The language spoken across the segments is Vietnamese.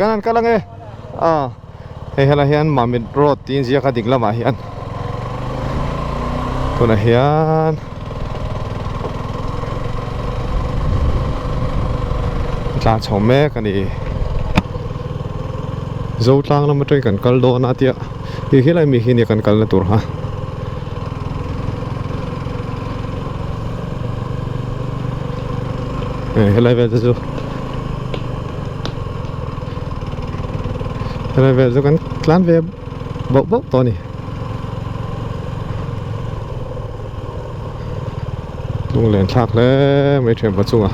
kanan kalang hei hala hian mamit road tin zia ka ding lama hian tuna hian tla chho mek ani zo tlang lama trai kan kal do na tia hi hilai mi hi ni kan kal na tur ha helai ve zo helai ve zo kan tlan ve bốc bốc to ni lung len thak le mai them pa chunga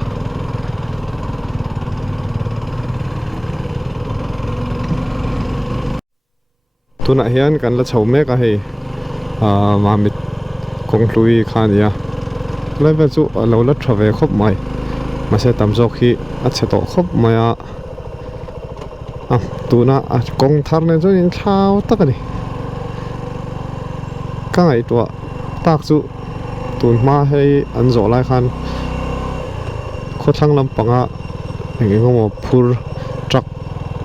tuna hian kan la chho mek a hei mamit kong hlui khania lai ve chu lo la thave khop mai mà sẽ tạm dọc khi sẽ tổ khóc mà tụ na công thar nên cho nên thao tất cả đi các ngày tụi tác dụng tụi ma hay ăn rõ lại khan khó thăng làm bằng những cái mà phur trắc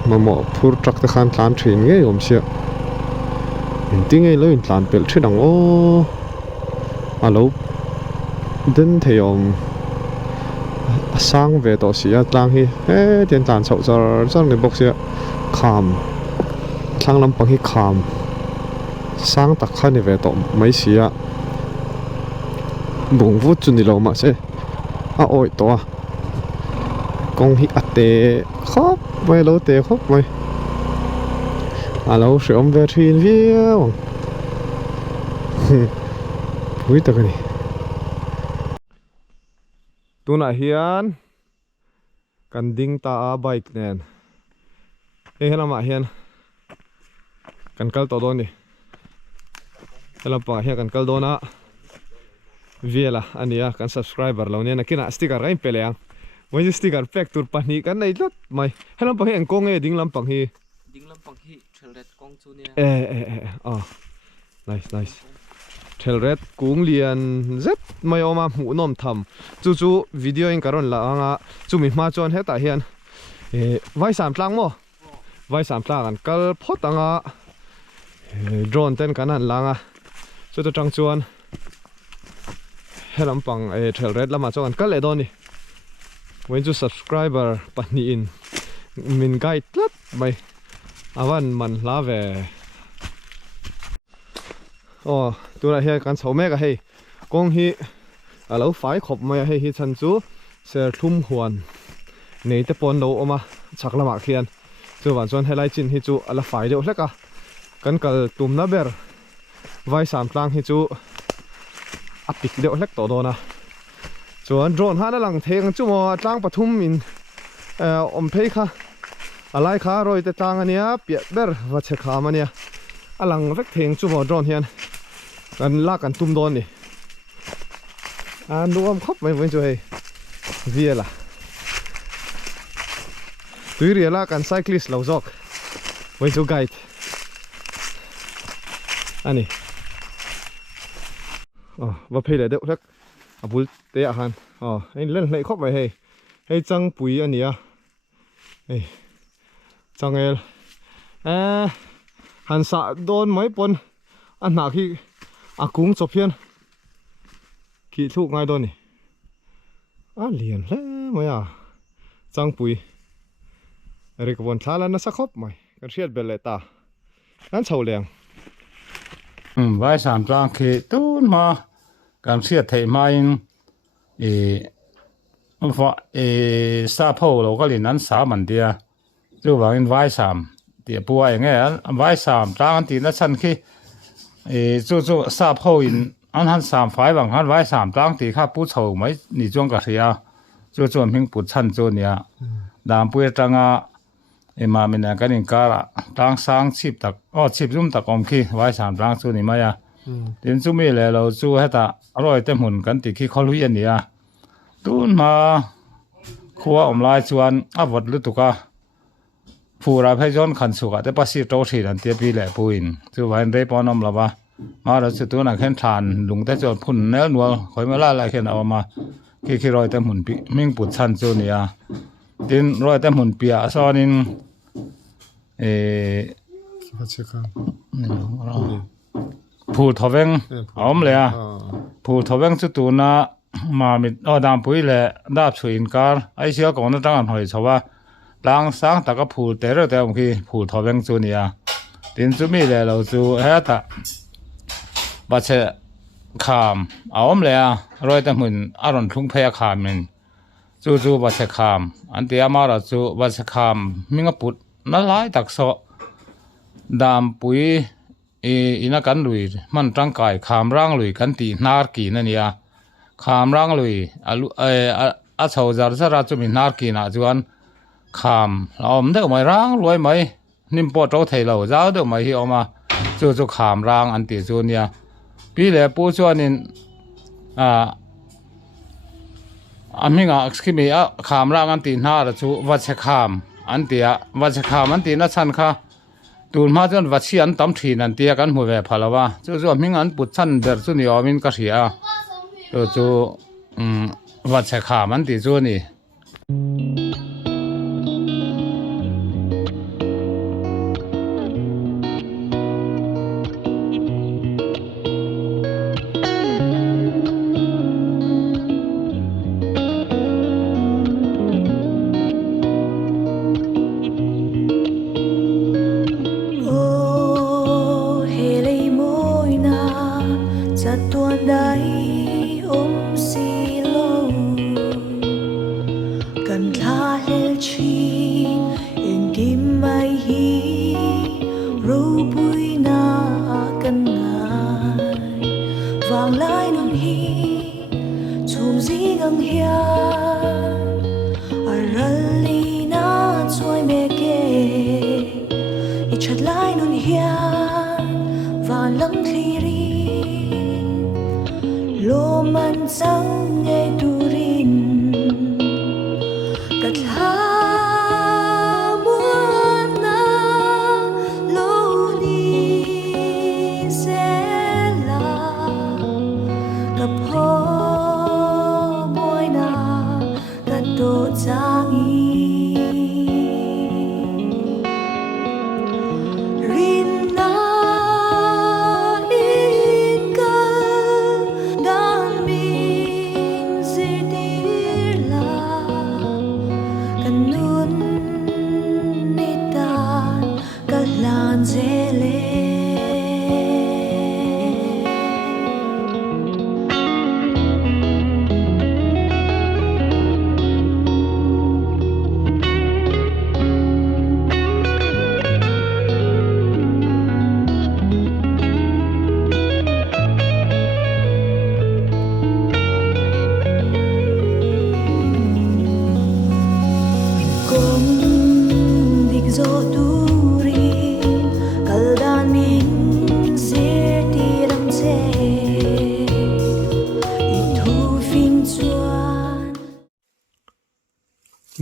mà phur trắc thì khan tán thuyền nghe gồm xịa tiếng ấy lấy tán bể chuyện đằng ô lâu đến thì sang về đó xí lang hi tiền tàn sầu giờ rất là bốc xí kham sang làm bằng hi kham sang tắc khăn về đó mấy xí bùng vút chun đi lâu mà sẽ ôi to công hi tê khóc mấy lâu tê khóc mấy lâu sử dụng về thuyền viêu vui thật này tu na hian kan ding ta a bike nen helama hian kan kal to don ni helapa hian kan kal dona viela ania kan subscriber lo ne na kina sticker rain peleang moi sticker pack tur pani kan nei lot mai helapa hian kong e ding lampang hi thread kong chu ne nice thel red kung lian zet mai oma mu nom tham chu video in karon la anga chumi ma chon heta hian vai sam tlang mo vai sam tlang an kal phot anga drone ten kanan langa chu to tang chuan helam pang thel red lama chon kal edoni when you subscriber pani in min guide lat mai awan man lave tu này kan chho mek a hei kong hi alo fai khop mai hei hi chan chu ser thum huan nei te pon lo oma chaklama khian chu wan chon helai chin hi chu ala fai deuh hleka kan kal tum na ber vai sam tlang hi chu apik deuh hlek to dona chuan drone hana lang theng chu mo tlang pathum in om phei kha alai kha roi te tlang ania piat ber wa che kha mania alang vek theng chu mo drone hian kan la kan tum don ni nuam khop mai với chơi vía là tuy ria la kan cyclist lâu dọc với chú guide anh và phê lại đậu thắc bul té à han anh lên lại khóc vậy hay trăng bùi anh nhỉ trăng el han sa don mấy pon anh nào khi cũng chụp hiên kỹ thuật ngay đó này liền thế mày trăng bùi rồi cái bọn thà là nó sắc khóc mày cái chuyện bể lệ ta anh sầu liền vai sam trang khi tuôn mà cảm siết thấy mai sa phô lo cái liền anh sa mình đi chú bảo anh vai sam thì bùa anh nghe vai sam trang thì nó sân khi chú sa phô in anh hắn sam phải bằng hắn vai sam trang thì khác bút sầu mấy nị chung cả thì chú mình bút chân chú nè làm bùa trang mà mình cái này cả trang sáng chip tắc chip zoom tắc om khi vai sam trang chú nị mày đến chú mi lẽ lâu chú hết ta rồi tem hồn cái thì khi khó lui anh nè tuôn mà khua om lai chuan vật lút tụ cả phù ra phải John khẩn sụp cái bác sĩ trâu thì làm tiếp đi lẽ buin chú vai đây bọn ông là ba mà rồi chú tuôn là khen thàn lùng tới cho phun néo nuôi khỏi mà lại khen ông mà khi rồi tem hồn bị mình bút chân chú nè đến rồi tem hồn bịa so nên phát triển khang phù thọ veng ổm lệ phù thọ veng chút tu na mà mình ở đam bụi lệ đáp suy car ai xưa còn nó đang ăn hồi sau lang sáng ta có phù tế rồi theo khi phù thọ veng chút nè tin chút mi lệ lâu chút hết ta bắt sẽ kham ổm lệ rồi ta mình ăn run thung phê kham mình chú bắt sẽ kham anh ti ama ra chú bắt sẽ kham mình có bút nó lái đặc so đam bụi ina kan lui man tang kai kham rang lui kan ti nar ki na nia kham rang lui a chho jar zara chu min nar ki na chuan kham om de mai rang loi mai nim po to thei lo zau de mai hi oma chu kham rang an ti chu nia pi le pu chuan in aminga skimi a kham rang an ti na ra chu wa che kham an tia wa che kham an ti na chan kha tuần mà chọn vật xiên tấm thìn anh tia cán mùi về phải là ba chú mình ăn bút chân để chú nhiều mình có gì rồi chú vật sẽ khám anh thì chú nè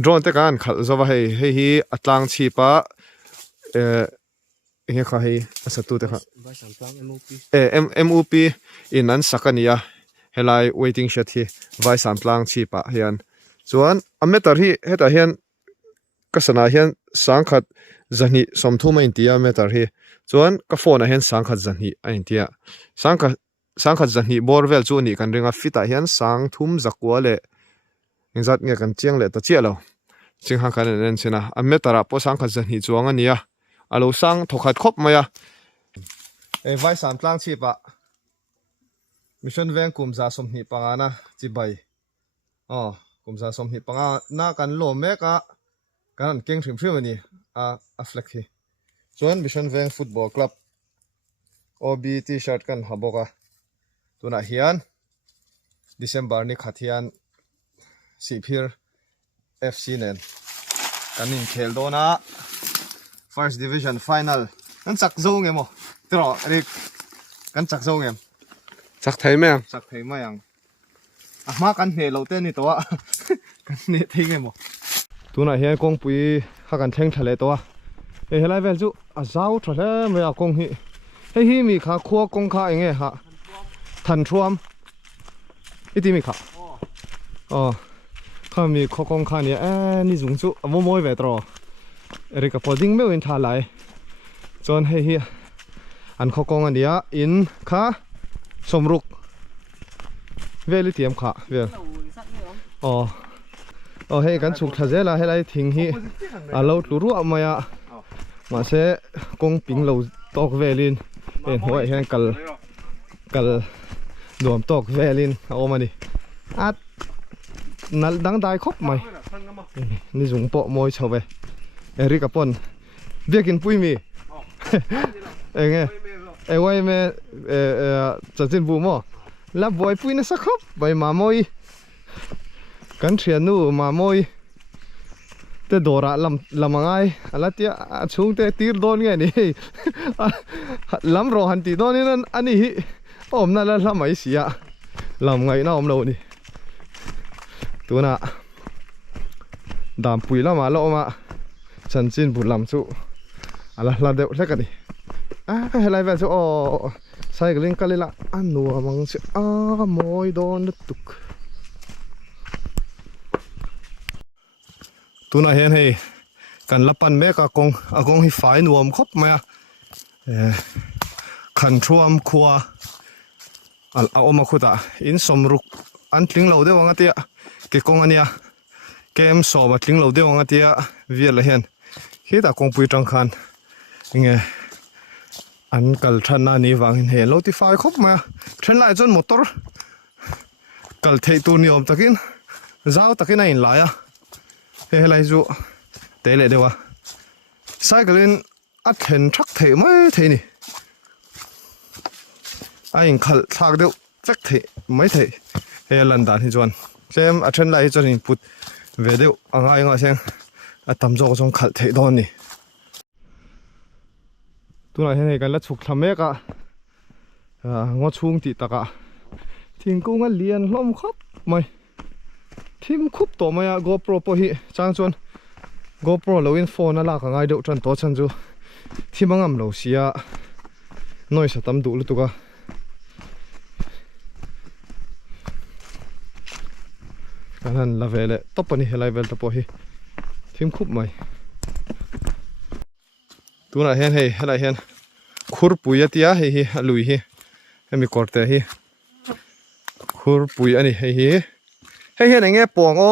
drone te kan khal zo wa hei hi atlang chi pa he kha hei asatu te kha MOP in an sakania helai waiting shed hi vai samplang chi pa hian chuan ametar hi heta hian kasana hian sangkhat zani somthuma intia metar hi chuan ka phone a hian sangkhat zani a intia sangkhat zani borvel chu ni kan ringa fita hian sang thum zakwa le ingzat nge kan chiang le ta chialo ching han kan nen china ametara po sangkhat zani chuang ania alo sang thokhat khop maya e vai samplang chi pa mission veng kumza somni pangana chi bai kumza somni panga na kan lo meka kan keng thrim thrim ani a flex hi chuan mission veng football club OB t-shirt kan haboka tuna hian December ni khathian Sipir FC nen kanin khel dona first division final kan chak zo ngemo tro rik kan chak zo ngem chak thei mayang ma kan he lo te ni to kan ne thei ngemo tuna hian kong pui ha kan theng thale to e helai vel chu a zau thale me a kong hi mi kha khuwa kong kha enge ha than thuam iti mi kha kha mi kho kong kha ni ni zung chu mo moi ve tro Erika poding meu in tha lai chon hei hi an khokong ania in kha somruk veli tiam kha vel hei kan chuk thazela helai thing hi alo turu amaya ma se kong ping lo tok velin en hoi hen kal duam tok velin omani at nal dang dai khop mai ni jung po moi chowe Erika pon biakin pui mi nghe wai me chin bu mo la boy pui na sakhop bai ma moi kan thian nu ma moi te dora lamangai ala tia chung te tir don nge ni lam ro han ti don in ani hi om na la lamai sia lam ngai na om lo ni tuna dam pui lama lo ma chan chin bu lam chu ala la deuh hlekani helai vel chu cycling kalila anu amang chu moi don tuk tuna hen hei kan lapan me ka kong hi fai nuam khop ma khan thuam khuwa al oma khuta in somruk an tling lo de wanga tia ke kong ania kem so ma tling lo de wanga tia vial la hen hi ta kong pui tang khan nge an kal thana ni wangin he notify khop ma thren lai chon motor kal thei tu ni om takin zau takin in la ya he lai zu te le dewa cycling a then thak thei mai thei ni a in khal thak deuh chak thei mai thei he lan dan hi chuan sem a then lai chuan in put ve deuh anga nga seng a tam zo chong khal thei don ni tuna hen hei kan la chuk thlam mek a ngo chung ti taka thingkung a lian hlom khop mai thim khup to maya GoPro po hi chang chuan GoPro lo in phone ala ka ngai deuh tran to chan chu thimangam lo sia noise tam du lu tuka kanan la vele topani helai vel ta po hi thim khup mai tuna hen hei helai hen khur pui atia hei hi lui hi hemi korte hi khur pui ani hei hi hei hen enge pong o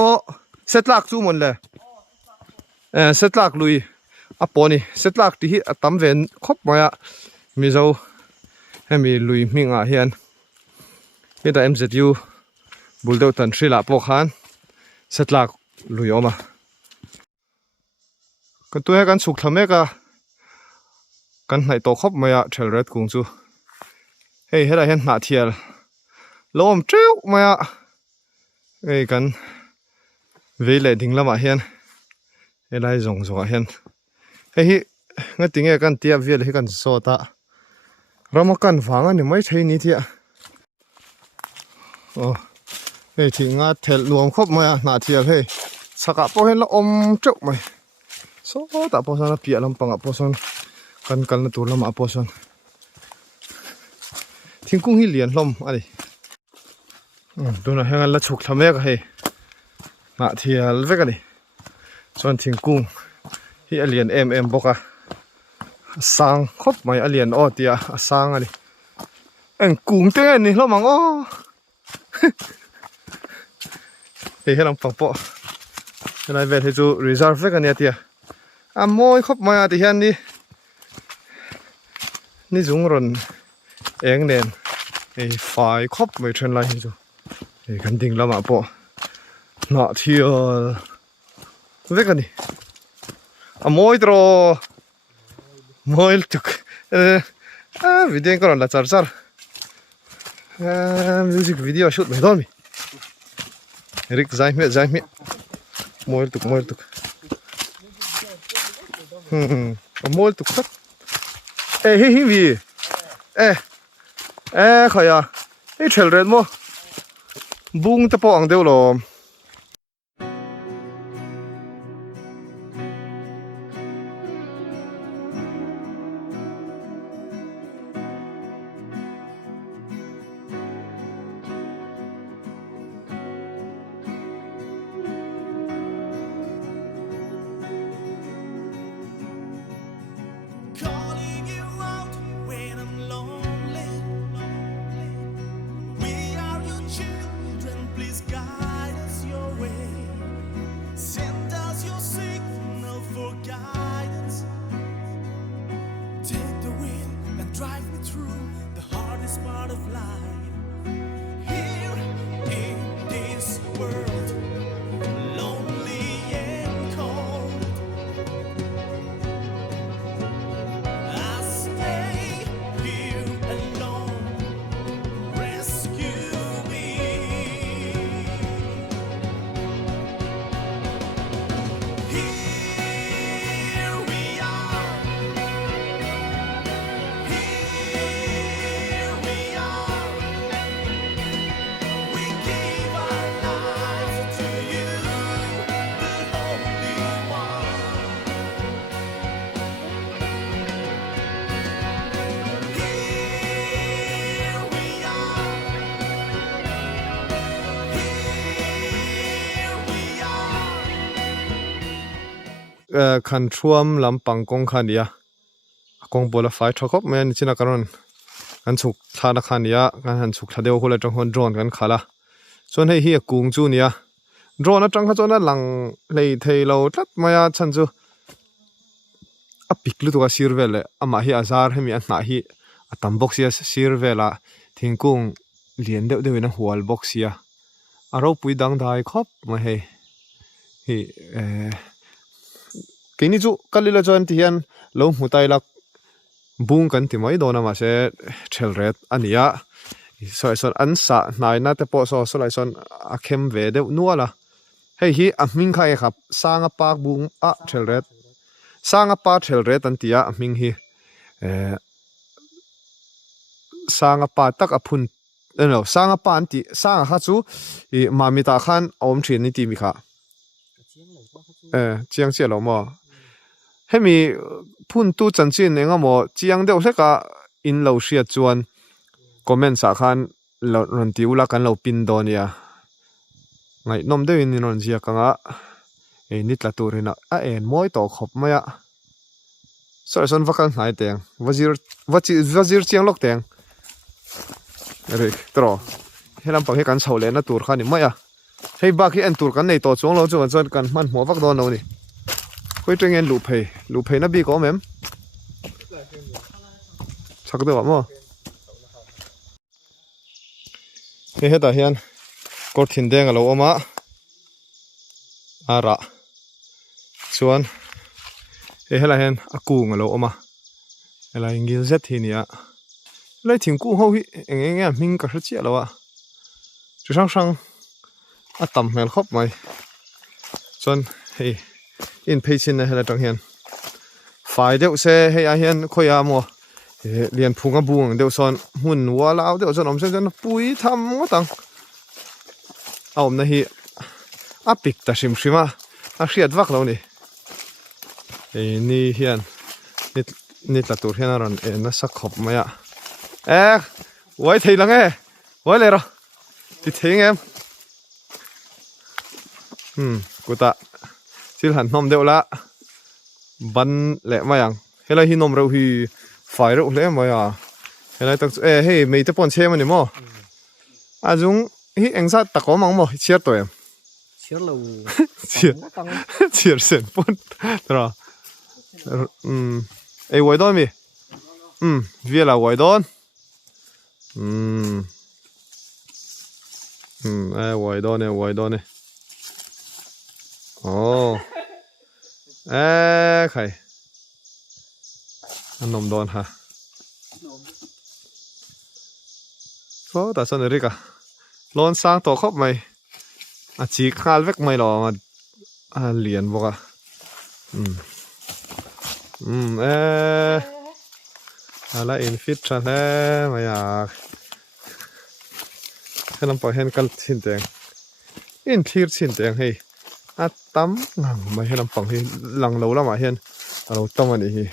setlak chu mon le setlak lui a poni setlak ti hi atam ven khop maya mi zo hemi lui minga hian heta MZU buldeu tan thrila po khan setlak lui oma kan tu he kan suk thameka kan hnai to khop maya thel ret kung chu hei hela hen hna thial lom treu maya ei kan veile ding lama hian helai zong zonga hian hei hi ngatinge kan tia vel hi kan sota ramakan wanga ni mai thei ni thia hei thinga thel nuam khop maya hna thial hei saka po hen la om treu mai so ta po sana pia lampanga po son kan kal na tur lama po son thingkung hi lian hlom ani tuna hengal la chuk thamek hei na thial vek ani chuan thingkung hi alien boka sang khop mai alien o tia sang ani en kung te ni hlomang o hei helam pang po helai vel he chu reserve vek ani atia moi khop mai ati hian ni zung ron eng nen ei fai khop mai thren lai hi chu ei kan ding lama po na thial vek ani moi tro moi tuk video ko la char music video shoot mai don mi rik zai mi moi tuk moi tuk sat hi vi khaya ei thel red mo bung te po ang deuh lom calling you out when I'm lonely. We are your children, please guide us your way. Send us your signal for guidance. Take the wheel and drive me through the hardest part of life. Here in this world, lonely and cold, I stay here alone. Rescue me. Here we are. Here we are. We gave our lives to you, the Holy One. Here we are. Here we are. คันท่วมลำปังกงคันเดียกงบัวละไฟทรคบแม่นชินากันนกันสุกทานาคันเดียกันหันสุกทาเดียวคนละจังหวัดโดรนกันขาละส่วนให้เฮียกุงจูเนียโดรนนะจังเขาจนนั้นหลังเลยเทเราตัดมาชันจูอปิกลุตัวซีร์เวลเลยอามาฮีอาซาร์ให้มีอันหนาฮีตัมบ็อกเซียซีร์เวลละทิ้งกุงเลียนเดียวเดียวนะหัวบ็อกเซียเราปุยดังได้ครบมาให้กินนี่จูกัลลิลจวนที่เห็นลมหัวใจลักบุ้งกันที่ไม่โดนมาเช่เชลเรตอันนี้ส่วนอันสะนายน่าจะพอส่วนส่วนอาเข้มเวเดนัวละเฮ้ยมิงใครครับสร้างปากบุ้งเชลเรตสร้างปากเชลเรตอันที่มิงสร้างปากตักพุนสร้างปากอันที่สร้างฮัจูมามิตาขันอมเชียนนี่ที่มีค่ะเจียงเสียหรอมอให้มีพุ่นตู้จันทร์เองอ่ะมอเจียงเดียวเสกะอินเราเสียจวนคอมเมนต์สาขันเราหนุนติวละกันเราปินโดเนี่ยไงนมเดียวนี่นนเสียกังอ่ะนิดละตัวเรนะเอ็นมวยต่อขบไม่อ่ะส่วนวักันหายเตียงวาจิรเจียงล็อกเตียงเรียกตรอให้ลำปังให้กันเฉาเลยนะตัวขันนี่ไม่อ่ะให้บากี้อันตัวกันในตัวช่วงเราจะวันกันมันหัววักโดนเอานี่คุยจังเงินลูเพย์นะบีก็แม่มชักตัวมั้งเฮ้ยแต่เฮียนกดทิ้งแดงกับเราออกมาระส่วนเฮ้ยอะไรเห็นอากูกับเราออกมาอะไรยิงเซตทีนี้อะไรทิ้งกูเขาเงี้ยมิงกับเสียแล้วอ่ะจะช่างต่ำเงินครบไหมส่วนเฮ้ยอินเพย์ชินนะเฮลัจังเฮียนฝ่ายเดียวเซ่เฮียเฮียนคุยมัวเรียนพุงกับบุงเดียวส่วนหุ่นวัวลาวเดียวส่วนอมเส้นปุยทำว่าตังเอาอมนะฮีปิกแต่ชิมอ่ะเสียดวักเรานี่นี่เฮียนนี่ละตัวเฮียนรันน่าสักขบไหมอ่ะไว้ทีหลังไว้เลยหรอติดทิ้งกูตะสิลหันนมเดียวละบันเละมาอย่างเฮ้ยที่นมเราฮีไฟเราเละมาอ่ะเฮ้ยตั้งเฮ้ยไม่จะปนเชื่อมันนี่มั้งจุงเฮ้ยเอ็งซะตะก้อมังมั้งเชียร์ตัวเชียร์เราเชียร์เส้นปนตระไวดอนมีเวียละไวดอนไวดอนเนี่ยโอ้ใครนมโดนฮะโอ้แต่ส่วนนี้ก็ร้อนสร้างตัวครบไหมจีคาลเวกไม่หรอมาเหรียญบอกอ่ะอะไรอินฟิตชันไม่อยากให้ลำปอยเห็นกันชิ้นแดงอินทีร์ชิ้นแดงให้ตั้มไม่ให้ลำปังให้หลังเราละมาเห็นเราตั้มอันนี้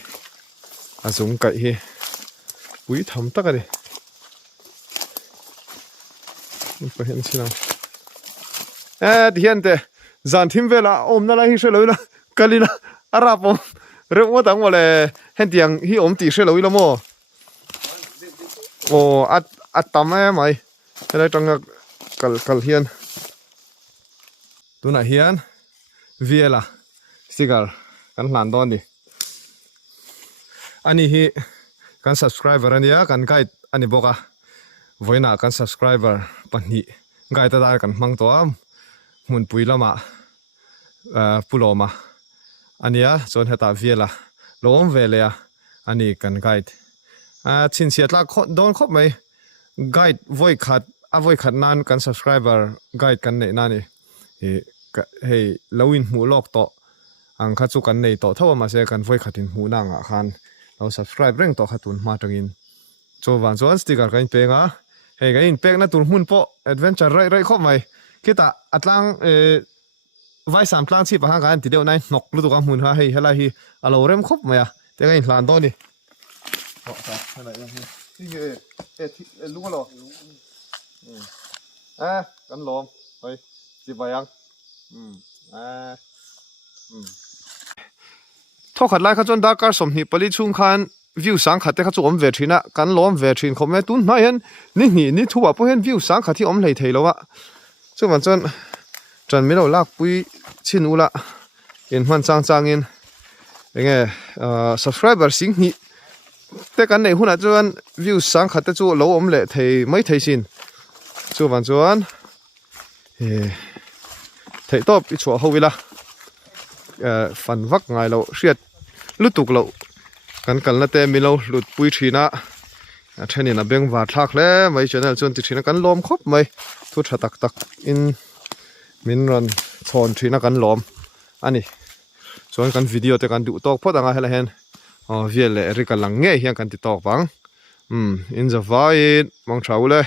สูงไก่ให้วิทำตั้งกันดิไปเห็นสินะเห็นแต่จานทิมเวลาอมนั่นแหละที่เฉลยละกันลีละอาราบอม rượu mua tặng mà là hẹn tiền hi ốm tỷ sẽ lối lắm mò ồ ắt tắm em mày cái này trong cල් hiền tu nãy hiền về là cigar kan hlan don đi anh hi kan subscriber anh ya kan guide anh boka voina kan subscriber pani guide ta kan mang to mun pui lama puloma anh ya chon heta về là lom về le anh kan guide chin siat la don khop mai guide voi khat voi khat nan kan subscriber guide kan nei nani hey lawin mu lok to ang kha chu kan nei to thawa ma se kan voi khatin hu na nga khan lo subscribe reng to khatun ma tangin cho wan chuan sticker kan pe nga hey ga in pek na tur mun po adventure rai khop mai kita atlang vai sam tlang chi pa hang kan ti deu nai nok lu tu ka mun ha hey hala hi alo rem khop mai te ga in hlan do ni ho ta hala ya hi lu lo kan lom oi chi bayang thọ khát lại khát chọn đa car sôm hi pali chung khan view sang khát te khát chu om ve thina kan lom ve thin khom me tun na hen ni thu po hen view sang khát thi om lei thei lo wa chu wan chon tran mi lo lak pui chin ula in man chang in enge subscriber sing hi te kan nei huna chuan view sang khát te chu lo om le thei mai thei sin chu wan chuan thầy top ít chỗ hậu la phần vắc ngày lâu siết lút tục lâu cần là tem mi lâu lút bụi china trên này là beng vạt thạc lẽ mấy chỗ này chôn từ china cần lom khóc mấy thu chặt tắc in min run chọn china cần lom anh chọn cần video thì cần đủ talk phốt anh hay là hen việc lẽ rồi cần lắng nghe hiện cần thì talk vắng in the vai mong chào lẽ